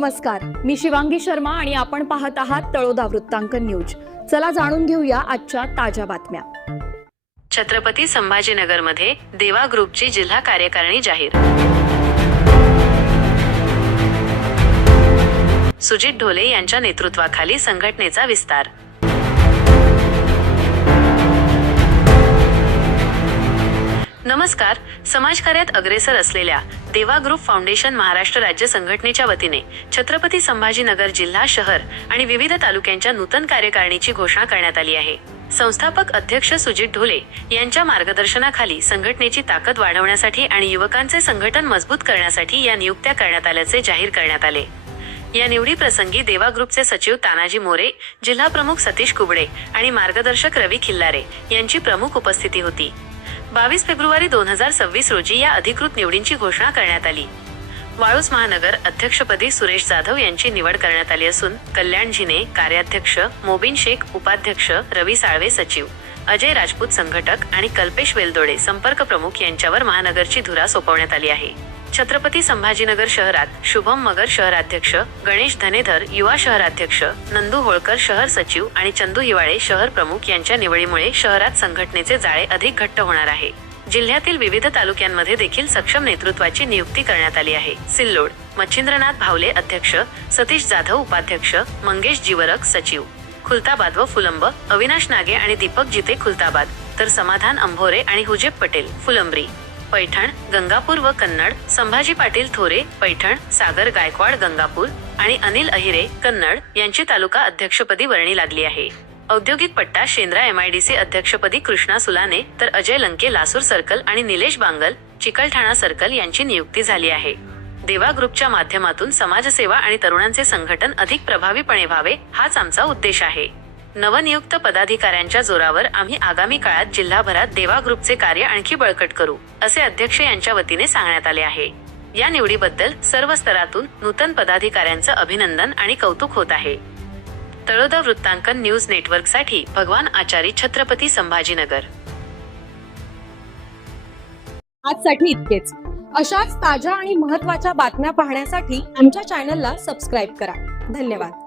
नमस्कार, मी शिवांगी शर्मा आणि आपण पाहत आहात तळोदा वृत्तांकन न्यूज। चला जाणून घेऊया आजच्या ताज्या बातम्या। छत्रपती संभाजीनगरमध्ये देवा ग्रुपची जिल्हा कार्यकारिणी जाहीर। सुजित ढोले यांच्या नेतृत्वाखाली संघटनेचा विस्तार। नमस्कार, समाजकार्यात अग्रेसर असलेल्या देवा ग्रुप फाउंडेशन महाराष्ट्र राज्य संघटनेच्या वतीने छत्रपती संभाजीनगर जिल्हा, शहर आणि विविध तालुक्यांच्या नूतन कार्यकारिणीची घोषणा करण्यात आली आहे। संस्थापक अध्यक्ष सुजित ढोले यांच्या मार्गदर्शनाखाली संघटनेची ताकद वाढवण्यासाठी आणि युवकांचे संघटन मजबूत करण्यासाठी या नियुक्त्या करण्यात आल्याचे जाहीर करण्यात आले। या निवडी प्रसंगी देवा ग्रुपचे सचिव तानाजी मोरे, जिल्हा प्रमुख सतीश कुबडे आणि मार्गदर्शक रवी खिल्लारे यांची प्रमुख उपस्थिती होती। 22 फेब्रुवारी 2026 रोजी या अधिकृत निवडींची घोषणा करण्यात आली। वाळूस महानगर अध्यक्षपदी सुरेश जाधव यांची निवड करण्यात आली असून कल्याण झिने कार्याध्यक्ष, मोबिन शेख उपाध्यक्ष, रवी साळवे सचिव, अजय राजपूत संघटक आणि कल्पेश वेलदोडे संपर्क प्रमुख यांच्यावर महानगरची धुरा सोपवण्यात आली आहे। छत्रपती संभाजीनगर शहरात शुभम मगर शहराध्यक्ष, गणेश धनेधर युवा शहराध्यक्ष, नंदू होळकर शहर सचिव आणि चंदू हिवाळे शहर प्रमुख यांच्या निवडीमुळे शहरात संघटनेचे जाळे अधिक घट्ट होणार आहे। जिल्ह्यातील विविध तालुक्यांमध्ये देखील सक्षम नेतृत्वाची नियुक्ती करण्यात आली आहे। सिल्लोड मच्छिंद्रनाथ भावले अध्यक्ष, सतीश जाधव उपाध्यक्ष, मंगेश जीवरक सचिव, खुलताबाद व फुलंब, अविनाश नागे आणि दीपक जिते खुलताबाद, तर समाधान अंभोरे आणि हुजेब पटेल फुलंब्री, पैठण, गंगापूर व कन्नड, संभाजी पाटील थोरे पैठण, सागर गायकवाड गंगापूर आणि अनिल अहिरे कन्नड यांची तालुका अध्यक्षपदी वर्णी लागली आहे। औद्योगिक पट्टा शेंद्रा MIDC अध्यक्षपदी कृष्णा सुलाने, तर अजय लंके लासूर सर्कल आणि निलेश बांगल चिकलठाणा सर्कल यांची नियुक्ती झाली आहे। देवा ग्रुपच्या माध्यमातून समाजसेवा आणि तरुणांचे संघटन अधिक प्रभावीपणे व्हावे हाच आमचा उद्देश आहे। नवनियुक्त पदाधिकाऱ्यांच्या जोरावर आम्ही आगामी काळात जिल्हाभरात देवा ग्रुपचे कार्य आणखी बळकट करू, असे अध्यक्ष यांच्या वतीने सांगण्यात आले आहे। या निवडीबद्दल सर्व स्तरातून नूतन पदाधिकाऱ्यांचं अभिनंदन आणि कौतुक होत आहे। तळोदा वृत्तांकन न्यूज नेटवर्कसाठी भगवान आचारी, छत्रपती संभाजीनगर। आजसाठी इतकेच। अशाच ताज्या आणि महत्त्वाच्या बातम्या पाहण्यासाठी आमच्या चॅनलला सबस्क्राइब करा। धन्यवाद।